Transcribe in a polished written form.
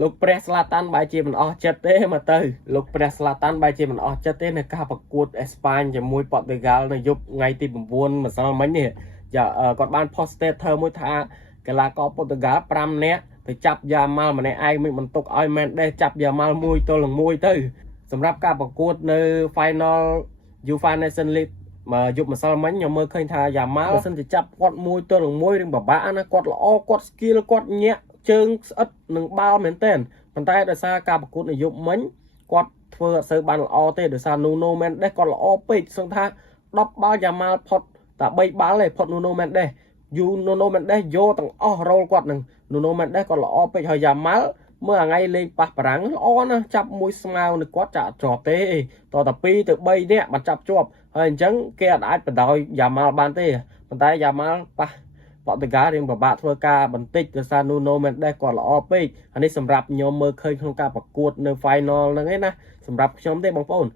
លោកព្រះស្លាតាន់បែរជាមិនអស់ចិត្តទេមកទៅលោកព្រះស្លាតាន់បែរជាមិនអស់ចិត្តទេនៅការប្រកួតអេស្ប៉ាញជាមួយប៉ូទុយហ្គាល់នៅយប់ថ្ងៃទី9ម្សិលមិញនេះគាត់បាន post status មួយថាកីឡាករប៉ូទុយហ្គាល់5នាក់ទៅចាប់យ៉ាម៉ាល់ម្នាក់ឯងមិនបន្ទុកឲ្យមែនដែរចាប់យ៉ាម៉ាល់1-1ទៅសម្រាប់ការប្រកួតនៅ final UEFA Nations League យប់ម្សិលមិញខ្ញុំមើលឃើញថាយ៉ាម៉ាល់បើសិនជាចាប់គាត់1-1រឿងពិបាកណាគាត់ល្អគាត់ skill គាត់ញាក់ជើងស្អិតនឹងបាល់មែនទែនប៉ុន្តែដោយសារការប្រកួតនៅយប់មិញគាត់ធ្វើអត់សូវបានល្អទេដោយសារ Nuno Mendes គាត់ល្អពេកសឹងថា10បាល់យ៉ាម៉ាល់ផុតតែ3បាល់ទេផុត Nuno Mendes Nuno Mendes យកទាំងអស់រ៉ូលគាត់នឹង Nuno Mendes គាត់ល្អពេកហើយយ៉ាម៉ាល់មើលថ្ងៃលេងប៉ះបារាំងល្អណាស់ចាប់មួយស្មើនឹងគាត់ចាក់ជាប់ទេតតែ2ទៅ3នាក់បានចាប់ជាប់ហើយអញ្ចឹងគេអាចបដោយយ៉ាម៉ាល់បានទេប៉ុន្តែយ៉ាម៉ាល់ប៉ះប៉ូទុយហ្គាល់រៀងពិបាកធ្វើការបន្តិចដោយសារ Nuno Mendes គាត់ល្អពេកអានេះសម្រាប់ខ្ញុំមើលឃើញក្នុងការប្រកួតនៅ final ហ្នឹងឯណាសម្រាប់ខ្ញុំទេបងប្អូន